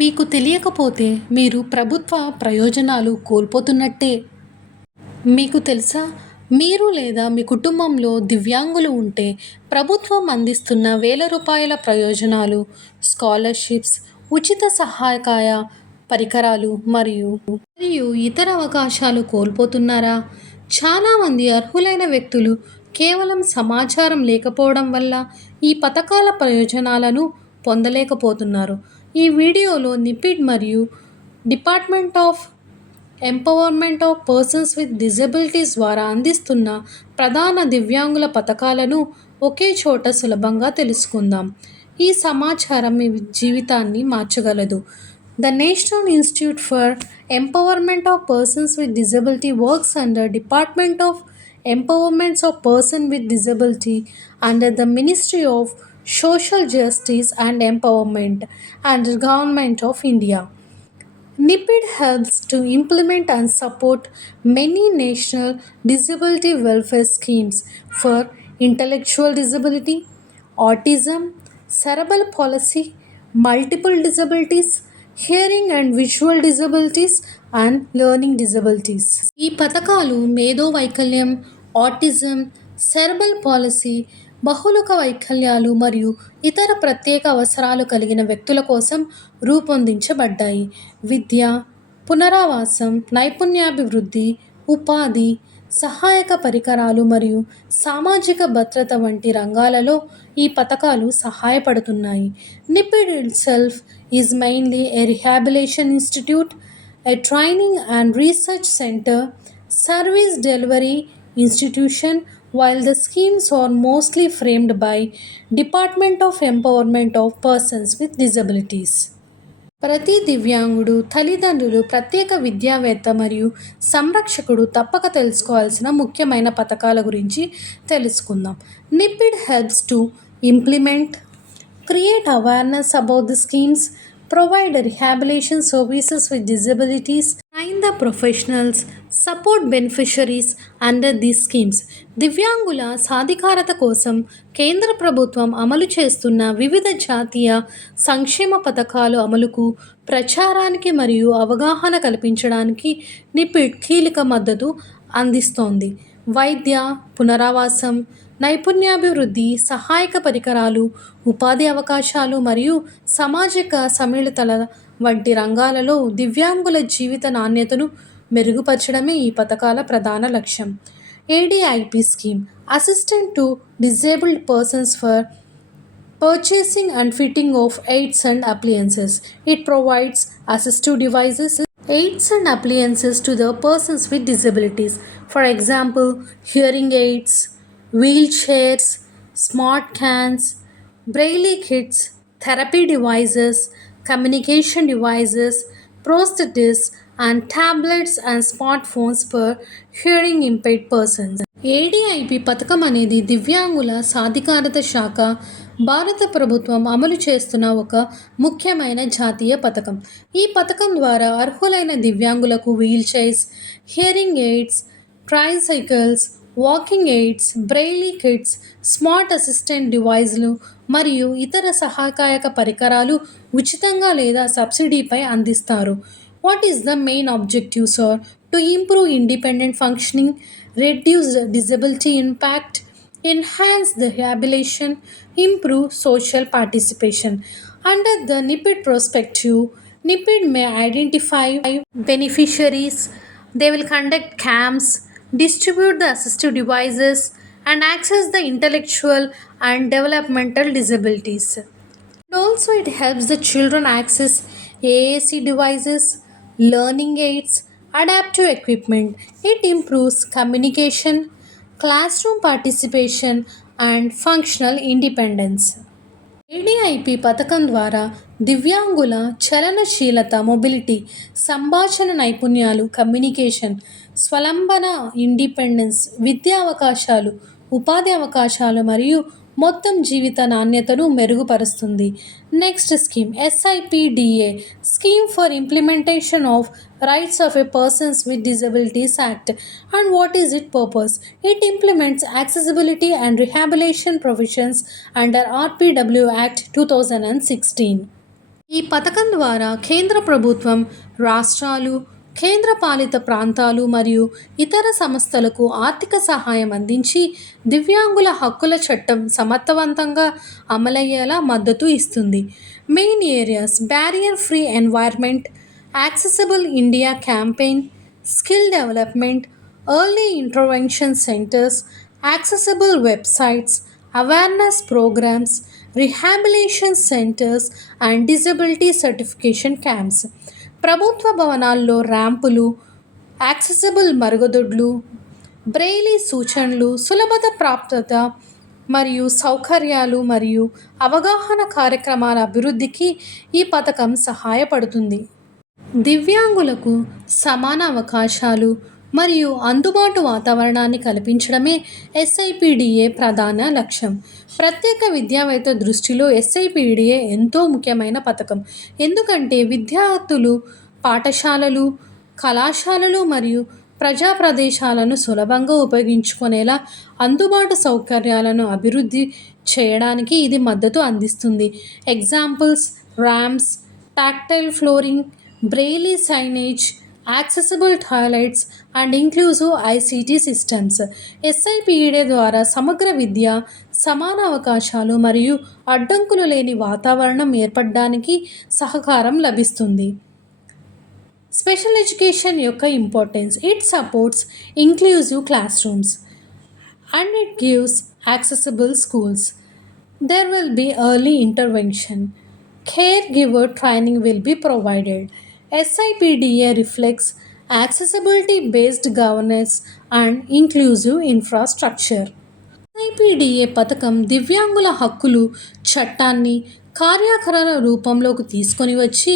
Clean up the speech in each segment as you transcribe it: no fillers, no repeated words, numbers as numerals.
మీకు తెలియకపోతే మీరు ప్రభుత్వ ప్రయోజనాలు కోల్పోతున్నట్టే. మీకు తెలుసా? మీరు లేదా మీ కుటుంబంలో దివ్యాంగులు ఉంటే ప్రభుత్వం అందిస్తున్న వేల రూపాయల ప్రయోజనాలు, స్కాలర్షిప్స్, ఉచిత సహాయకాయ పరికరాలు మరియు ఇతర అవకాశాలు కోల్పోతున్నారా? చాలామంది అర్హులైన వ్యక్తులు కేవలం సమాచారం లేకపోవడం వల్ల ఈ పథకాల ప్రయోజనాలను పొందలేకపోతున్నారు. ఈ వీడియోలో నిపిడ్ మరియు department of empowerment of persons with disabilities ద్వారా అందిస్తున్న ప్రధాన దివ్యాంగుల పథకాలను ఒకే చోట సులభంగా తెలుసుకుందాం. ఈ సమాచారం మీ జీవితాన్ని మార్చగలదు. The national institute for empowerment of persons with disability works under department of empowerment of person with disability under the ministry of social justice and empowerment and government of India. NIPID helps to implement and support many national disability welfare schemes for intellectual disability, autism, cerebral palsy, multiple disabilities, hearing and visual disabilities, and learning disabilities. ఈ పథకాలు మేధో వైకల్యం, autism, cerebral policy, బహుళక వైకల్యాలు మరియు ఇతర ప్రత్యేక అవసరాలు కలిగిన వ్యక్తుల కోసం రూపొందించబడ్డాయి. విద్య, పునరావాసం, నైపుణ్యాభివృద్ధి, ఉపాధి, సహాయక పరికరాలు మరియు సామాజిక భద్రత వంటి రంగాలలో ఈ పథకాలు సహాయపడుతున్నాయి. NIEPID itself is mainly a rehabilitation institute, a training and research center, service delivery institution, while the schemes are mostly framed by Department of Empowerment of Persons with Disabilities. ప్రతి దివ్యాంగుడు, తల్లిదండ్రులు, ప్రత్యేక విద్యావేత్త మరియు సంరక్షకుడు తప్పక తెలుసుకోవాల్సిన ముఖ్యమైన పథకాల గురించి తెలుసుకుందాం. NIEPID helps to implement, create awareness about the schemes, provide rehabilitation services with disabilities, train the professionals, support beneficiaries under these schemes. దివ్యాంగుల సాధికారత కోసం కేంద్ర ప్రభుత్వం అమలు చేస్తున్న వివిధ జాతీయ సంక్షేమ పథకాలు అమలుకు, ప్రచారానికి మరియు అవగాహన కల్పించడానికి నిపిడ్ కీలక మద్దతు అందిస్తోంది. వైద్య, పునరావాసం, నైపుణ్యాభివృద్ధి, సహాయక పరికరాలు, ఉపాధి అవకాశాలు మరియు సామాజిక సమ్మిళితల వంటి రంగాలలో దివ్యాంగుల జీవిత నాణ్యతను మెరుగుపరచడమే ఈ పథకాల ప్రధాన లక్ష్యం. ADIP scheme, assistant to disabled persons for purchasing and fitting of aids and appliances. It provides assistive devices, aids and appliances to the persons with disabilities. For example, hearing aids, wheelchairs, smart cans, braille kits, therapy devices, communication devices, prosthetics, and tablets and smartphones for hearing impaired persons. ADIP పథకం అనేది దివ్యాంగుల సాధికారత శాఖ భారత ప్రభుత్వం అమలు చేస్తున్న ఒక ముఖ్యమైన జాతీయ పథకం. ఈ పథకం ద్వారా అర్హులైన దివ్యాంగులకు wheelchairs, hearing aids, tricycles, walking aids, Braille kits, smart assistant డివైజ్లు మరియు ఇతర సహాయక పరికరాలు ఉచితంగా లేదా సబ్సిడీపై అందిస్తారు. What is the main objective, sir? To improve independent functioning, reduce disability impact, enhance the rehabilitation, improve social participation. Under the NIPID perspective, NIPID may identify beneficiaries. They will conduct camps, distribute the assistive devices, and access the intellectual and developmental disabilities. And also it helps the children access AAC devices, learning aids, adaptive equipment. It improves communication, classroom participation, and functional independence. ADIP పథకం ద్వారా దివ్యాంగుల చలనశీలత, mobility, సంభాషణ నైపుణ్యాలు, communication, స్వలంబన, independence, విద్యా అవకాశాలు, ఉపాధి అవకాశాలు మరియు మొత్తం జీవిత నాణ్యతను మెరుగుపరుస్తుంది. Next scheme, SIPDA scheme for implementation of rights of A persons with disabilities act. And what is it purpose? It implements accessibility and rehabilitation provisions under RPW Act 2016. ఈ పథకం ద్వారా కేంద్ర ప్రభుత్వం, రాష్ట్రాలు, కేంద్రపాలిత ప్రాంతాలు మరియు ఇతర సంస్థలకు ఆర్థిక సహాయం అందించి దివ్యాంగుల హక్కుల చట్టం సమర్థవంతంగా అమలయ్యేలా మద్దతు ఇస్తుంది. Main areas: barrier free environment, accessible India campaign, skill development, early intervention centres, accessible websites, awareness programmes, rehabilitation centres and disability certification camps. ప్రభుత్వ భవనాల్లో ర్యాంపులు, యాక్సెసిబుల్ మరుగుదొడ్లు, బ్రెయిలీ సూచనలు, సులభత ప్రాప్తత మరియు సౌకర్యాలు మరియు అవగాహన కార్యక్రమాల అభివృద్ధికి ఈ పథకం సహాయపడుతుంది. దివ్యాంగులకు సమాన అవకాశాలు మరియు అందుబాటు వాతావరణాన్ని కల్పించడమే ఎస్ఐపిడిఏ ప్రధాన లక్ష్యం. ప్రత్యేక విద్యావేత్త దృష్టిలో ఎస్ఐపిడిఏ ఎంతో ముఖ్యమైన పథకం. ఎందుకంటే విద్యార్థులు పాఠశాలలు, కళాశాలలు మరియు ప్రజా ప్రదేశాలను సులభంగా ఉపయోగించుకునేలా అందుబాటు సౌకర్యాలను అభివృద్ధి చేయడానికి ఇది మద్దతు అందిస్తుంది. Examples: ramps, tactile flooring, Braille signage, accessible toilets and inclusive ICT systems. SIPDA ద్వారా సమగ్ర విద్య, సమాన అవకాశాలు మరియు అడ్డంకులు లేని వాతావరణం ఏర్పడడానికి సహకారం లభిస్తుంది. స్పెషల్ ఎడ్యుకేషన్ యొక్క importance: it supports inclusive class rooms and it gives accessible schools. There will be early intervention. Caregiver training will be provided. SIPDA reflects accessibility based governance and inclusive infrastructure. SIPDA పథకం దివ్యాంగుల హక్కులు చట్టాన్ని కార్యాచరణ రూపంలోకి తీసుకొని వచ్చి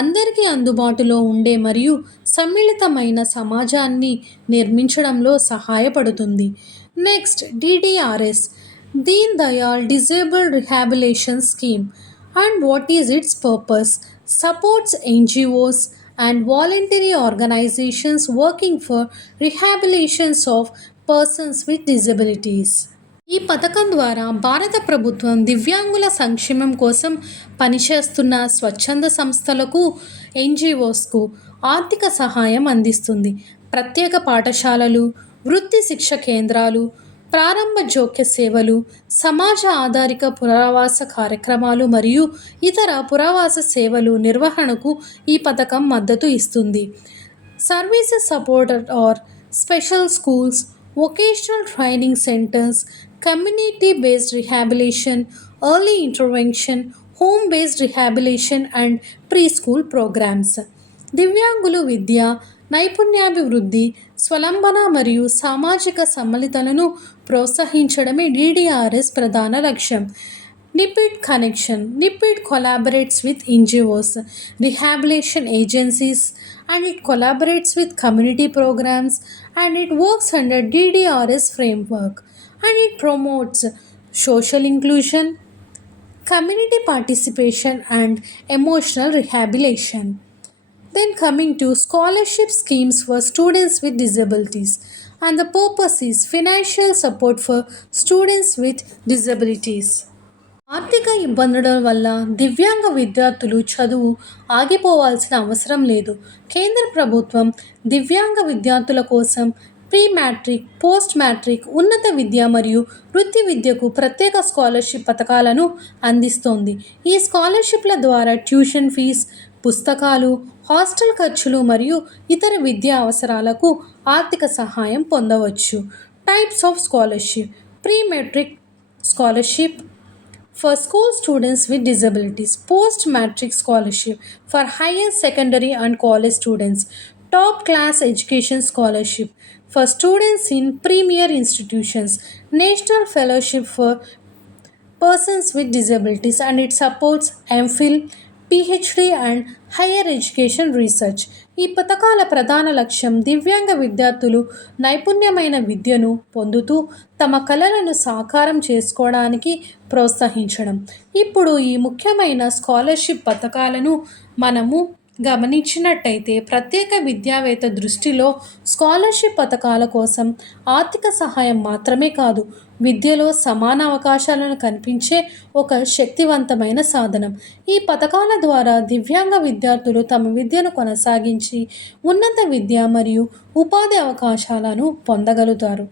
అందరికీ అందుబాటులో ఉండే మరియు సమ్మిళితమైన సమాజాన్ని నిర్మించడంలో సహాయపడుతుంది. Next, DDRS, Deen Dayal Disabled Rehabilitation Scheme. And what is its purpose? Supports NGOs and voluntary organizations working for rehabilitations of persons with disabilities. ఈ పథకం ద్వారా భారత ప్రభుత్వం దివ్యాంగుల సంక్షేమం కోసం పనిచేస్తున్న స్వచ్ఛంద సంస్థలకు, ఎన్జిఓస్కు ఆర్థిక సహాయం అందిస్తుంది. ప్రత్యేక పాఠశాలలు, వృత్తి శిక్ష కేంద్రాలు, ప్రారంభ జోక్య సేవలు, సమాజ ఆధారిత పునరావాస కార్యక్రమాలు మరియు ఇతర పునరావాస సేవలు నిర్వహణకు ఈ పథకం మద్దతు ఇస్తుంది. Services supported are special schools, vocational training centres, community based rehabilitation, early intervention, home based rehabilitation and preschool programmes. దివ్యాంగులు విద్య, నైపుణ్యాభివృద్ధి, స్వలంబన మరియు సామాజిక సమ్మిళితలను ప్రోత్సహించడమే DDRS ప్రధాన లక్ష్యం. NIPID connection: NIPID collaborates with NGOs, rehabilitation agencies and it collaborates with community programs and it works under DDRS framework and it promotes social inclusion, community participation and emotional rehabilitation. Then coming to scholarship schemes for students with disabilities, and the purpose is financial support for students with disabilities. ఆర్థిక ఇబ్బందుల వల్ల దివ్యాంగ విద్యార్థులు చదువు ఆగిపోవాల్సిన అవసరం లేదు. కేంద్ర ప్రభుత్వం దివ్యాంగ విద్యార్థుల కోసం ప్రీ మ్యాట్రిక్, పోస్ట్ మ్యాట్రిక్, ఉన్నత విద్య మరియు వృత్తి విద్యకు ప్రత్యేక స్కాలర్షిప్ పథకాలను అందిస్తోంది. ఈ స్కాలర్షిప్ల ద్వారా ట్యూషన్ ఫీజు, పుస్తకాలు, హాస్టల్ ఖర్చులు మరియు ఇతర విద్యా అవసరాలకు ఆర్థిక సహాయం పొందవచ్చు. Types of scholarship: pre matric scholarship for school students with disabilities, post matric scholarship for higher secondary and college students, top class education scholarship for students in premier institutions, national fellowship for persons with disabilities, and it supports MPhil, PhD and higher education research. ఈ పథకాల ప్రధాన లక్ష్యం దివ్యాంగ విద్యార్థులు నైపుణ్యమైన విద్యను పొందుతూ తమ కలలను సాకారం చేసుకోవడానికి ప్రోత్సహించడం. ఇప్పుడు ఈ ముఖ్యమైన స్కాలర్షిప్ పథకాలను మనము గమనించినట్టయితే ప్రత్యేక విద్యావేత్త దృష్టిలో స్కాలర్షిప్ పథకాల కోసం ఆర్థిక సహాయం మాత్రమే కాదు, విద్యలో సమాన అవకాశాలను కల్పించే ఒక శక్తివంతమైన సాధనం. ఈ పథకాల ద్వారా దివ్యాంగ విద్యార్థులు తమ విద్యను కొనసాగించి ఉన్నత విద్య మరియు ఉపాధి అవకాశాలను పొందగలుగుతారు.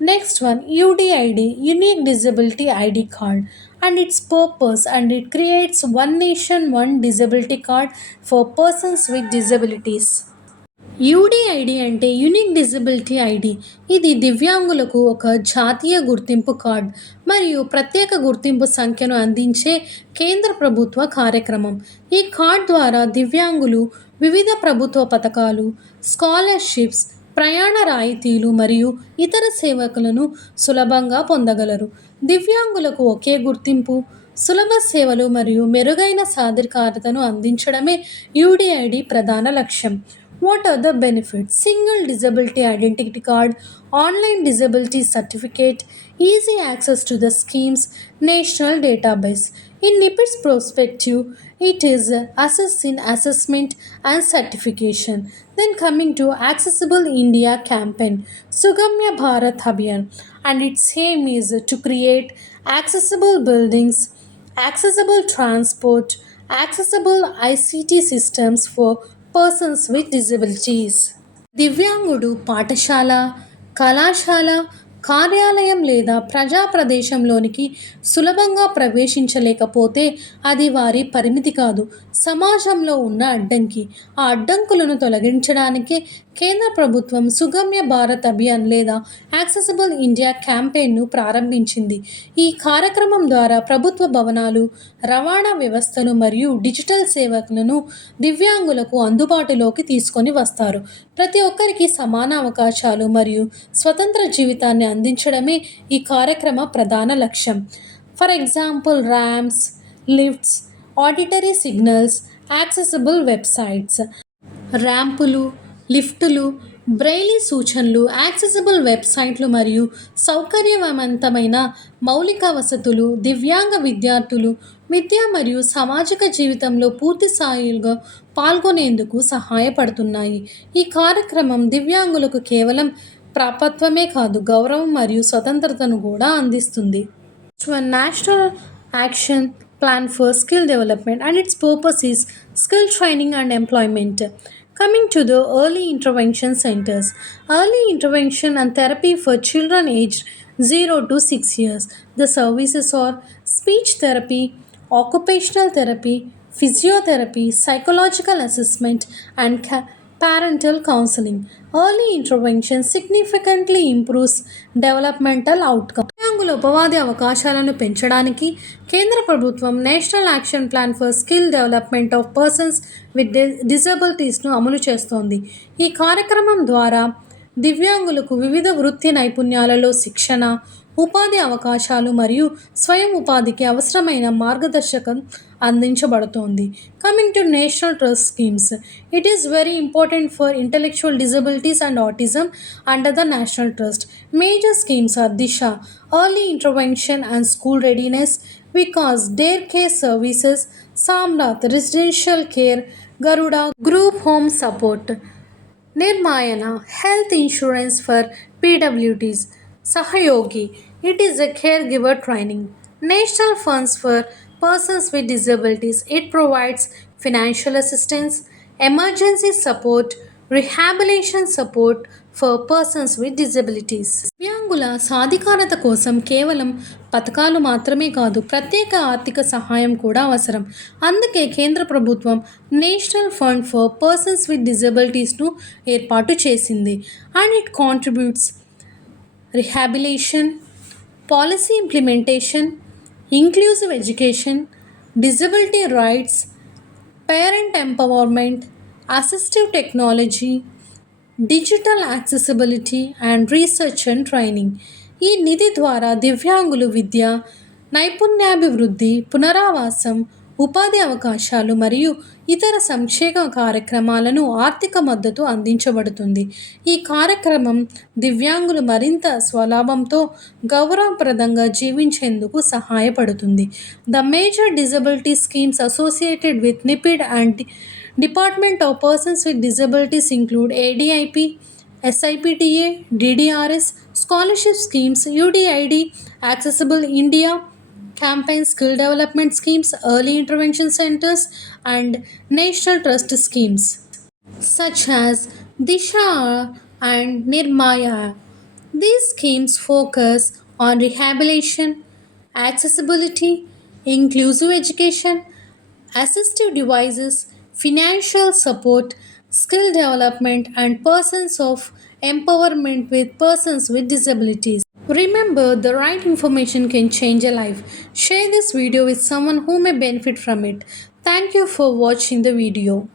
Next one, UDID, Unique Disability ID Card, and its purpose, and it creates one nation, one disability card for persons with disabilities. UDID అంటే యూనిక్ డిజబిలిటీ ఐడి. ఇది దివ్యాంగులకు ఒక జాతీయ గుర్తింపు కార్డ్ మరియు ప్రత్యేక గుర్తింపు సంఖ్యను అందించే కేంద్ర ప్రభుత్వ కార్యక్రమం. ఈ కార్డ్ ద్వారా దివ్యాంగులు వివిధ ప్రభుత్వ పథకాలు, స్కాలర్షిప్స్, ప్రయాణ రాయితీలు మరియు ఇతర సేవలను సులభంగా పొందగలరు. దివ్యాంగులకు ఒకే గుర్తింపు, సులభ సేవలు మరియు మెరుగైన సాధికారతను అందించడమే యూడిఐడి ప్రధాన లక్ష్యం. What are the benefits? Single disability identity card, online disability certificate, easy access to the scheme's national database. In NIPID's perspective, it is assessed in assessment and certification. Then coming to Accessible India campaign, Sugamya Bharat Abhiyan, and its aim is to create accessible buildings, accessible transport, accessible ICT systems for persons with disabilities. దివ్యాంగుడు పాఠశాల, కళాశాల, కార్యాలయం లేదా ప్రజా ప్రదేశంలోనికి సులభంగా ప్రవేశించలేకపోతే అది వారి పరిమితి కాదు, సమాజంలో ఉన్న అడ్డంకి. ఆ అడ్డంకులను తొలగించడానికే కేంద్ర ప్రభుత్వం సుగమ్య భారత్ అభియాన్ లేదా యాక్సెసిబుల్ ఇండియా క్యాంపెయిన్ను ప్రారంభించింది. ఈ కార్యక్రమం ద్వారా ప్రభుత్వ భవనాలు, రవాణా వ్యవస్థలు మరియు డిజిటల్ సేవలను దివ్యాంగులకు అందుబాటులోకి తీసుకొని వస్తారు. ప్రతి ఒక్కరికి సమాన అవకాశాలు మరియు స్వతంత్ర జీవితాన్ని అందించడమే ఈ కార్యక్రమ ప్రధాన లక్ష్యం. For example, ramps, lifts, auditory signals, accessible websites. ర్యాంపులు, లిఫ్టులు, బ్రెయిలీ సూచనలు, యాక్సెసిబుల్ వెబ్సైట్లు మరియు సౌకర్యవంతమైన మౌలిక వసతులు దివ్యాంగ విద్యార్థులు విద్య మరియు సామాజిక జీవితంలో పూర్తి స్థాయిలో పాల్గొనేందుకు సహాయపడుతున్నాయి. ఈ కార్యక్రమం దివ్యాంగులకు కేవలం ప్రాప్యత్వమే కాదు, గౌరవం మరియు స్వతంత్రతను కూడా అందిస్తుంది. National action plan for skill development and its purpose is skill training and employment. Coming to the early intervention centers, early intervention and therapy for children aged 0 to 6 years. The services are speech therapy, occupational therapy, physiotherapy, psychological assessment, and parental counseling. Early intervention significantly improves developmental outcomes. దివ్యాంగుల ఉపాధి అవకాశాలను పెంచడానికి కేంద్ర ప్రభుత్వం national action plan for skill development of persons with డిజబిలిటీస్ను అమలు చేస్తోంది. ఈ కార్యక్రమం ద్వారా దివ్యాంగులకు వివిధ వృత్తి నైపుణ్యాలలో శిక్షణ, ఉపాధి అవకాశాలు మరియు స్వయం ఉపాధికి అవసరమైన మార్గదర్శకం అందించబడుతోంది. Coming to National Trust schemes, it is very important for intellectual disabilities and autism under the National Trust. Major schemes are Disha, early intervention and school readiness, Vikaas, day care services, Samarth residential care, గరుడ group home support, Niramaya health insurance for PWDs, Sahayogi, it is a caregiver training. National Funds for Persons with Disabilities, it provides financial assistance, emergency support, rehabilitation support for persons with disabilities. దివ్యాంగుల సాధికారత కోసం కేవలం పథకాలు మాత్రమే కాదు, ప్రత్యేక ఆర్థిక సహాయం కూడా అవసరం. అందుకే కేంద్ర ప్రభుత్వం National Fund for persons with డిజబిలిటీస్ను ఏర్పాటు చేసింది. And it contributes rehabilitation, policy implementation, inclusive education, disability rights, parent empowerment, assistive technology, digital accessibility and research and training. ఈ నిధి ద్వారా దివ్యాంగులు విద్య, నైపుణ్యాభివృద్ధి, పునరావాసం, ఉపాధి అవకాశాలు మరియు ఇతర సంక్షేమ కార్యక్రమాలను ఆర్థిక మద్దతు అందించబడుతుంది. ఈ కార్యక్రమం దివ్యాంగులు మరింత స్వలాభంతో గౌరవప్రదంగా జీవించేందుకు సహాయపడుతుంది. The major disability schemes associated with NIPID and Department of Persons with Disabilities include ADIP, SIPTA, DDRS, scholarship schemes, UDID, Accessible India, campaign skill development schemes, early intervention centers, and national trust schemes such as Disha and Nirmaya. These schemes focus on rehabilitation, accessibility, inclusive education, assistive devices, financial support, skill development, and persons of empowerment with persons with disabilities. Remember, the right information can change a life. Share this video with someone who may benefit from it. Thank you for watching the video.